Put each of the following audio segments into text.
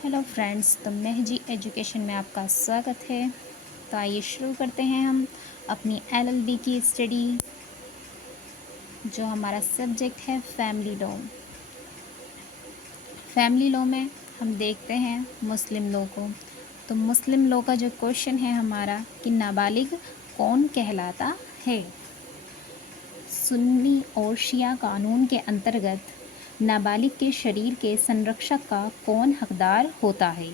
Hello friends, तो महजी education में आपका स्वागत है। तो आइए शुरू करते हैं हम अपनी एलएलबी की स्टडी। जो हमारा सब्जेक्ट है फैमिली लॉ। फैमिली लॉ में हम देखते हैं मुस्लिम लॉ को। तो मुस्लिम लॉ का जो क्वेश्चन है हमारा कि नाबालिग कौन कहलाता है। सुन्नी और शिया कानून के अंतर्गत नाबालिग के शरीर के संरक्षक का कौन हकदार होता है।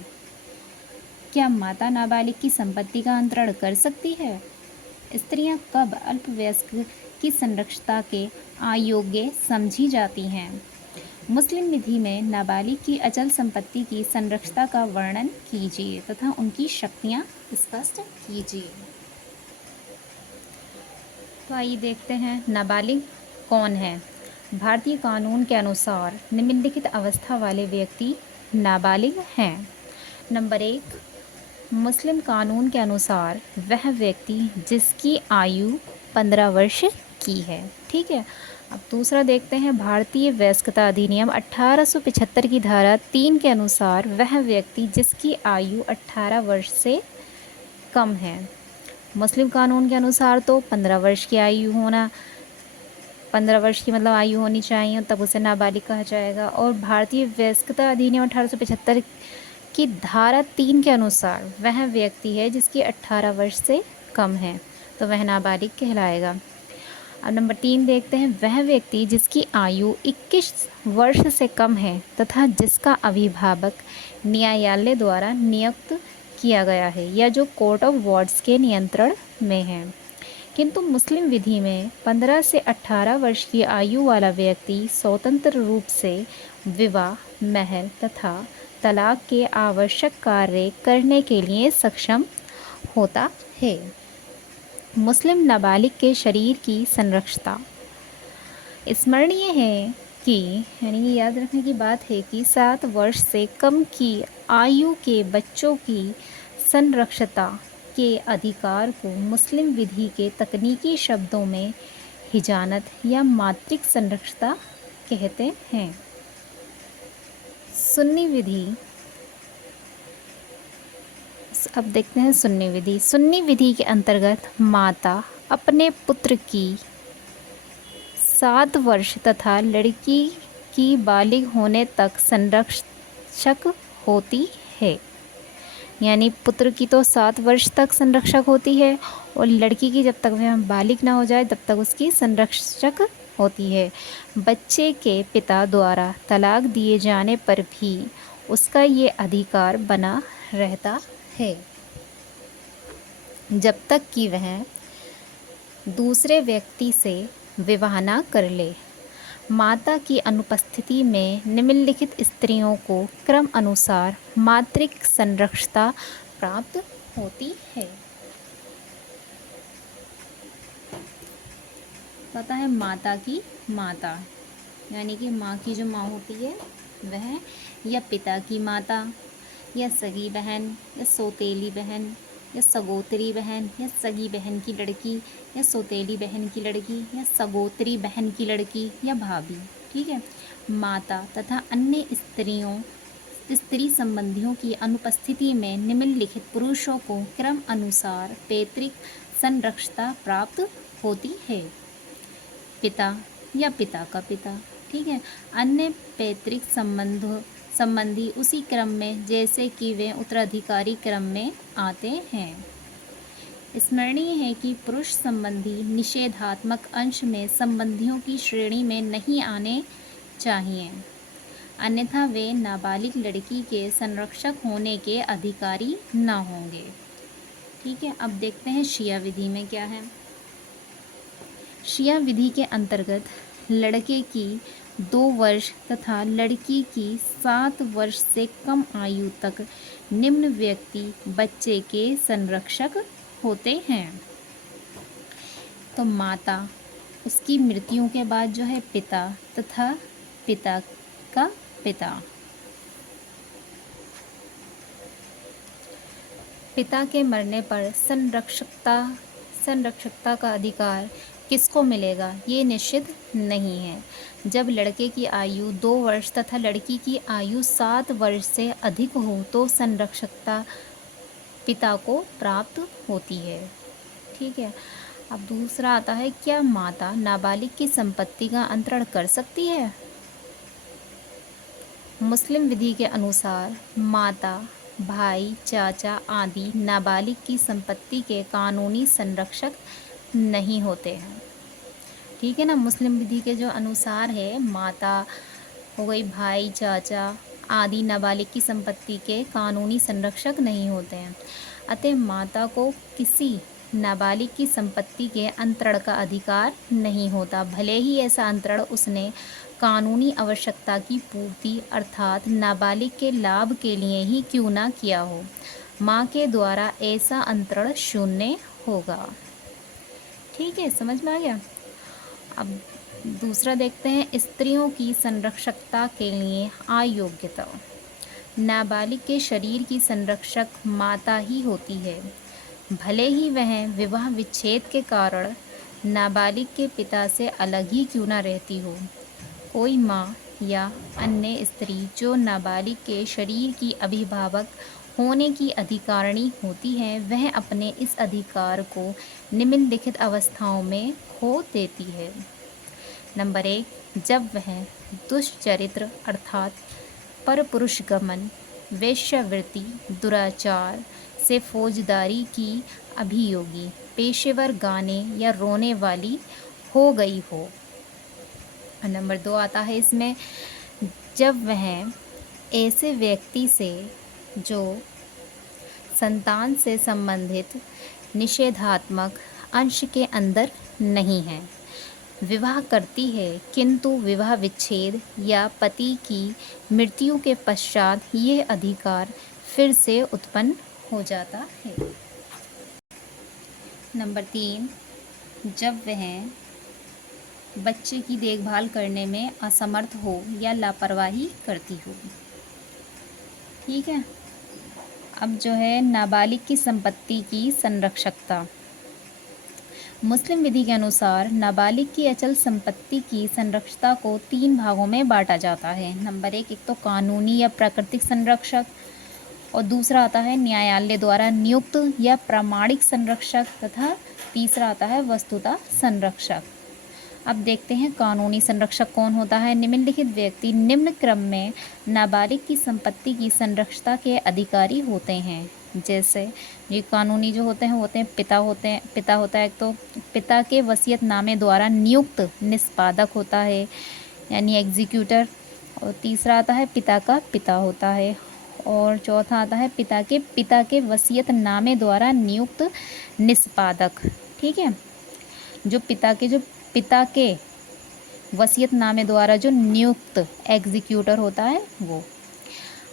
क्या माता नाबालिग की संपत्ति का अंतरण कर सकती है। स्त्रियां कब अल्पवयस्क की संरक्षता के अयोग्य समझी जाती हैं। मुस्लिम विधि में नाबालिग की अचल संपत्ति की संरक्षता का वर्णन कीजिए तथा उनकी शक्तियां स्पष्ट कीजिए। तो आइए देखते हैं नाबालिग कौन है। भारतीय कानून के अनुसार निम्नलिखित अवस्था वाले व्यक्ति नाबालिग हैं। नंबर 1, मुस्लिम कानून के अनुसार वह व्यक्ति जिसकी आयु 15 वर्ष की है। ठीक है। अब दूसरा देखते हैं भारतीय वयस्कता अधिनियम 1875 की धारा 3 के अनुसार वह व्यक्ति जिसकी आयु 18 वर्ष से कम है। मुस्लिम कानून के अनुसार तो 15 वर्ष की आयु होना, 15 वर्ष की मतलब आयु होनी चाहिए, तब उसे नाबालिग कहा जाएगा। और भारतीय वयस्कता अधिनियम 1875 की धारा 3 के अनुसार वह व्यक्ति है जिसकी 18 वर्ष से कम है, तो वह नाबालिग कहलाएगा। अब नंबर 3 देखते हैं, वह व्यक्ति जिसकी आयु 21 वर्ष से कम है तथा जिसका अभिभावक न्यायालय द्वारा नियुक्त किया गया है या जो कोर्ट ऑफ वार्ड्स के नियंत्रण में है। किंतु मुस्लिम विधि में 15 से 18 वर्ष की आयु वाला व्यक्ति स्वतंत्र रूप से विवाह, महर तथा तलाक के आवश्यक कार्य करने के लिए सक्षम होता है। मुस्लिम नाबालिग के शरीर की संरक्षता स्मरणीय है कि यानी याद रखने की बात है कि 7 वर्ष से कम की आयु के बच्चों की संरक्षता के अधिकार को मुस्लिम विधि के तकनीकी शब्दों में हिजानत या मातृक संरक्षता कहते हैं। सुन्नी विधि, अब देखते हैं सुन्नी विधि। सुन्नी विधि के अंतर्गत माता अपने पुत्र की 7 वर्ष तथा लड़की की बालिग होने तक संरक्षक होती है। यानी पुत्र की तो 7 वर्ष तक संरक्षक होती है और लड़की की जब तक वह बालिग ना हो जाए तब तक उसकी संरक्षक होती है। बच्चे के पिता द्वारा तलाक दिए जाने पर भी उसका ये अधिकार बना रहता है जब तक कि वह दूसरे व्यक्ति से विवाह ना कर ले। माता की अनुपस्थिति में निम्नलिखित स्त्रियों को क्रम अनुसार मातृक संरक्षता प्राप्त होती है। पता है माता की माता यानी कि माँ की जो माँ होती है वह, या पिता की माता, या सगी बहन, या सौतेली बहन, या सगोत्री बहन, या सगी बहन की लड़की, या सौतेली बहन की लड़की, या सगोत्री बहन की लड़की, या भाभी। ठीक है। माता तथा अन्य स्त्री संबंधियों की अनुपस्थिति में निम्नलिखित पुरुषों को क्रम अनुसार पैतृक संरक्षता प्राप्त होती है। पिता या पिता का पिता। ठीक है। अन्य पैतृक संबंधी उसी क्रम में जैसे कि वे उत्तराधिकारी क्रम में आते हैं। स्मरणीय है कि पुरुष संबंधी निषेधात्मक अंश में संबंधियों की श्रेणी में नहीं आने चाहिए, अन्यथा वे नाबालिग लड़की के संरक्षक होने के अधिकारी न होंगे। ठीक है। अब देखते हैं शिया विधि में क्या है। शिया विधि के अंतर्गत लड़के की 2 वर्ष तथा लड़की की 7 वर्ष से कम आयु तक निम्न व्यक्ति बच्चे के संरक्षक होते हैं। तो माता, उसकी मृत्यु के बाद जो है पिता तथा पिता का पिता। पिता के मरने पर संरक्षकता का अधिकार किसको मिलेगा ये निश्चित नहीं है। जब लड़के की आयु 2 वर्ष तथा लड़की की आयु 7 वर्ष से अधिक हो तो संरक्षकता पिता को प्राप्त होती है। ठीक है। अब दूसरा आता है, क्या माता नाबालिग की संपत्ति का अंतरण कर सकती है? मुस्लिम विधि के अनुसार माता, भाई, चाचा आदि नाबालिग की संपत्ति के कानूनी संरक्षक नहीं होते हैं। ठीक है ना। मुस्लिम विधि के जो अनुसार है, माता हो गई, भाई, चाचा आदि नाबालिग की संपत्ति के कानूनी संरक्षक नहीं होते हैं। अतः माता को किसी नाबालिग की संपत्ति के अंतरण का अधिकार नहीं होता, भले ही ऐसा अंतरण उसने कानूनी आवश्यकता की पूर्ति अर्थात नाबालिग के लाभ के लिए ही क्यों ना किया हो। माँ के द्वारा ऐसा अंतरण शून्य होगा। ठीक है, समझ में आ गया। अब दूसरा देखते हैं, स्त्रियों की संरक्षकता के लिए अयोग्यता। नाबालिग के शरीर की संरक्षक माता ही होती है, भले ही वह विवाह विच्छेद के कारण नाबालिग के पिता से अलग ही क्यों न रहती हो। कोई माँ या अन्य स्त्री जो नाबालिग के शरीर की अभिभावक होने की अधिकारिणी होती है, वह अपने इस अधिकार को निम्नलिखित अवस्थाओं में खो देती है। नंबर 1, जब वह दुष्चरित्र अर्थात परपुरुष गमन, वेश्यावृत्ति, दुराचार से फौजदारी की अभियोगी, पेशेवर गाने या रोने वाली हो गई हो। नंबर 2 आता है इसमें, जब वह ऐसे व्यक्ति से जो संतान से संबंधित निषेधात्मक अंश के अंदर नहीं है विवाह करती है, किंतु विवाह विच्छेद या पति की मृत्यु के पश्चात यह अधिकार फिर से उत्पन्न हो जाता है। नंबर 3, जब वह बच्चे की देखभाल करने में असमर्थ हो या लापरवाही करती हो। ठीक है। अब जो है नाबालिग की संपत्ति की संरक्षकता। मुस्लिम विधि के अनुसार नाबालिग की अचल संपत्ति की संरक्षता को 3 भागों में बांटा जाता है। नंबर 1, एक तो कानूनी या प्राकृतिक संरक्षक, और दूसरा आता है न्यायालय द्वारा नियुक्त या प्रामाणिक संरक्षक, तथा तीसरा आता है वस्तुतः संरक्षक। अब देखते हैं कानूनी संरक्षक कौन होता है। निम्नलिखित व्यक्ति निम्न क्रम में नाबालिग की संपत्ति की संरक्षता के अधिकारी होते हैं। जैसे ये कानूनी जो होते हैं पिता होता है एक तो पिता के वसीयतनामे द्वारा नियुक्त निष्पादक होता है यानी एग्जीक्यूटर, और तीसरा आता है पिता का पिता होता है, और चौथा आता है पिता के वसीयतनामे द्वारा नियुक्त निष्पादक। ठीक है। जो पिता के वसीयतनामे द्वारा जो नियुक्त एग्जीक्यूटर होता है वो।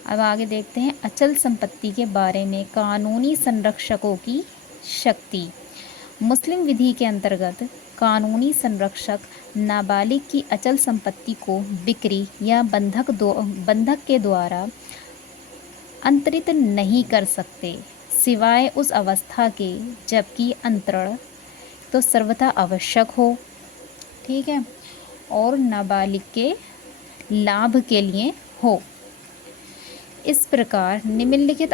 अब आगे देखते हैं अचल संपत्ति के बारे में कानूनी संरक्षकों की शक्ति। मुस्लिम विधि के अंतर्गत कानूनी संरक्षक नाबालिग की अचल संपत्ति को बिक्री या बंधक के द्वारा अंतरित नहीं कर सकते, सिवाय उस अवस्था के जबकि अंतरण तो सर्वथा आवश्यक हो। ठीक है। और नाबालिग के लाभ के लिए हो। इस प्रकार निम्नलिखित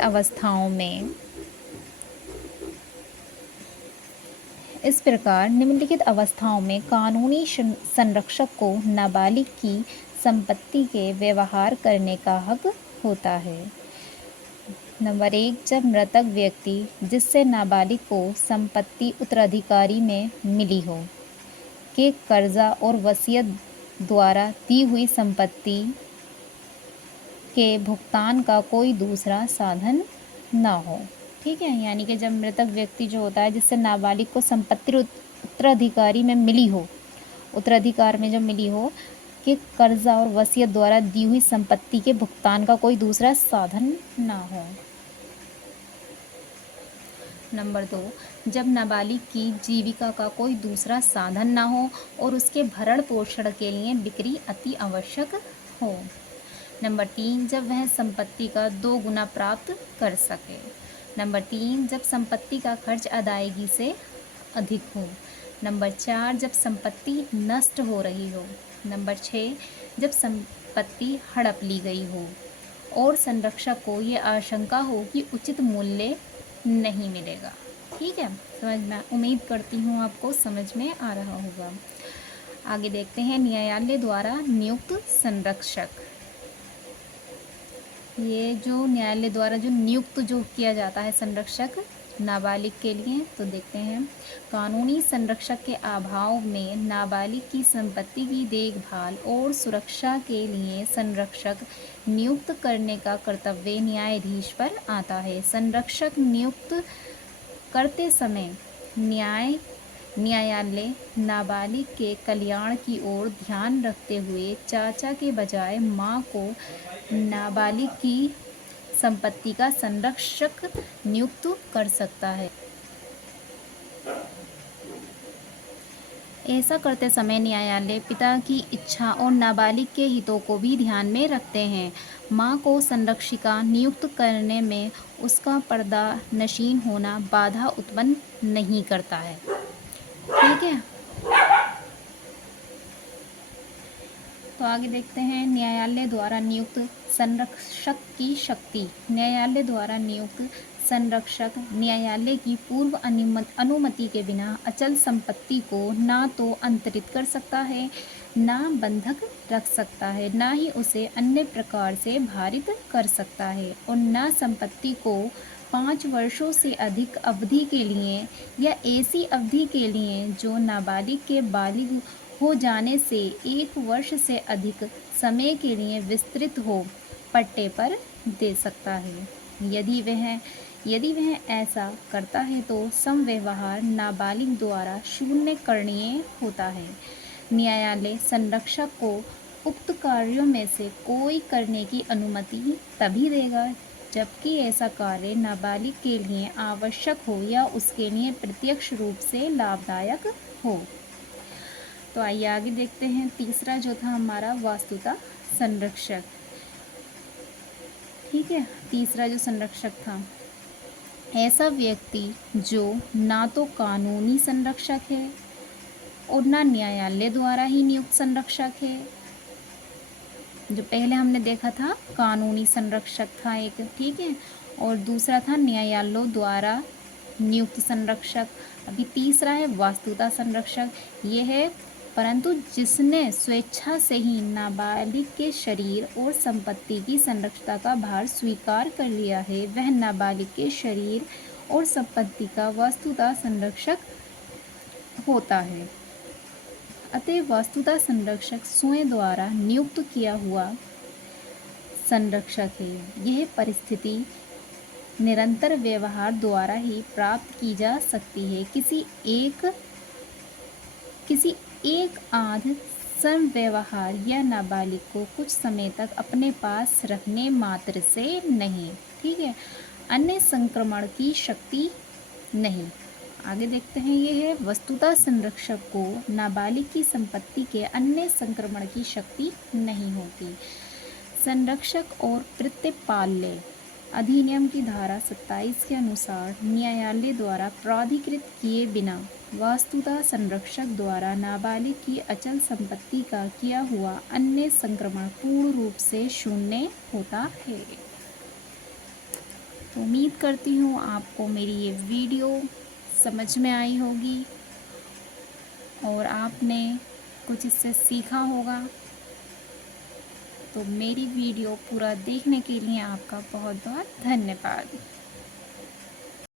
अवस्थाओं में कानूनी संरक्षक को नाबालिग की संपत्ति के व्यवहार करने का हक होता है। नंबर 1, जब मृतक व्यक्ति जिससे नाबालिग को संपत्ति उत्तराधिकारी में मिली हो के कर्जा और वसीयत द्वारा दी हुई संपत्ति के भुगतान का कोई दूसरा साधन ना हो। ठीक है। यानी कि जब मृतक व्यक्ति जो होता है जिससे नाबालिग को संपत्ति उत्तराधिकारी में मिली हो, उत्तराधिकार में जो मिली हो कि कर्जा और वसीयत द्वारा दी हुई संपत्ति के भुगतान का कोई दूसरा साधन ना हो। नंबर 2, जब नाबालिग की जीविका का कोई दूसरा साधन ना हो और उसके भरण पोषण के लिए बिक्री अति आवश्यक हो। नंबर 3, जब वह संपत्ति का 2 गुना प्राप्त कर सके। नंबर 3, जब संपत्ति का खर्च अदायगी से अधिक हो। नंबर 4, जब संपत्ति नष्ट हो रही हो। नंबर 6, जब संपत्ति हड़प ली गई हो और संरक्षक को ये आशंका हो कि उचित मूल्य नहीं मिलेगा। ठीक है, समझ में, उम्मीद करती हूँ आपको समझ में आ रहा होगा। आगे देखते हैं, न्यायालय द्वारा नियुक्त संरक्षक। ये जो न्यायालय द्वारा जो नियुक्त जो किया जाता है संरक्षक नाबालिग के लिए, तो देखते हैं, कानूनी संरक्षक के अभाव में नाबालिग की संपत्ति की देखभाल और सुरक्षा के लिए संरक्षक नियुक्त करने का कर्तव्य न्यायाधीश पर आता है। संरक्षक नियुक्त करते समय न्यायालय नाबालिग के कल्याण की ओर ध्यान रखते हुए चाचा के बजाय माँ को नाबालिग की संपत्ति का संरक्षक नियुक्त कर सकता है। ऐसा करते समय न्यायालय पिता की इच्छा और नाबालिग के हितों को भी ध्यान में रखते हैं। माँ को संरक्षिका नियुक्त करने में उसका पर्दा नशीन होना बाधा उत्पन्न नहीं करता है। ठीक है, तो आगे देखते हैं, न्यायालय द्वारा नियुक्त संरक्षक की शक्ति। न्यायालय द्वारा नियुक्त संरक्षक न्यायालय की पूर्व अनुमति के बिना अचल संपत्ति को ना तो अंतरित कर सकता है, ना बंधक रख सकता है, ना ही उसे अन्य प्रकार से भारित कर सकता है, और ना संपत्ति को 5 वर्षों से अधिक अवधि के लिए या ऐसी अवधि के लिए जो नाबालिग के बालिग हो जाने से 1 वर्ष से अधिक समय के लिए विस्तृत हो, पट्टे पर दे सकता है। यदि वह ऐसा करता है तो समव्यवहार नाबालिग द्वारा शून्य करणीय होता है। न्यायालय संरक्षक को उक्त कार्यों में से कोई करने की अनुमति तभी देगा जबकि ऐसा कार्य नाबालिग के लिए आवश्यक हो या उसके लिए प्रत्यक्ष रूप से लाभदायक हो। तो आइए आगे देखते हैं, तीसरा जो था हमारा वास्तुता संरक्षक। ठीक है, तीसरा जो संरक्षक था, ऐसा व्यक्ति जो ना तो कानूनी संरक्षक है और ना न्यायालय द्वारा ही नियुक्त संरक्षक है। जो पहले हमने देखा था कानूनी संरक्षक था एक, ठीक है, और दूसरा था न्यायालयों द्वारा नियुक्त संरक्षक। अभी तीसरा है वास्तुता संरक्षक। ये है परंतु जिसने स्वेच्छा से ही नाबालिग के शरीर और संपत्ति की संरक्षता का भार स्वीकार कर लिया है, वह नाबालिग के शरीर और संपत्ति का वास्तुता संरक्षक होता है। अतः वास्तुता संरक्षक स्वयं द्वारा नियुक्त किया हुआ संरक्षक है। यह परिस्थिति निरंतर व्यवहार द्वारा ही प्राप्त की जा सकती है, किसी एक आध समव्यवहार या नाबालिग को कुछ समय तक अपने पास रखने मात्र से नहीं। ठीक है, अन्य संक्रमण की शक्ति नहीं। आगे देखते हैं, ये है वस्तुतः संरक्षक को नाबालिग की संपत्ति के अन्य संक्रमण की शक्ति नहीं होती। संरक्षक और प्रतिपाल्य अधिनियम की धारा 27 के अनुसार न्यायालय द्वारा प्राधिकृत किए बिना वास्तुतः संरक्षक द्वारा नाबालिग की अचल संपत्ति का किया हुआ अन्य संक्रमण पूर्ण रूप से शून्य होता है। तो उम्मीद करती हूँ आपको मेरी ये वीडियो समझ में आई होगी और आपने कुछ इससे सीखा होगा। तो मेरी वीडियो पूरा देखने के लिए आपका बहुत बहुत धन्यवाद।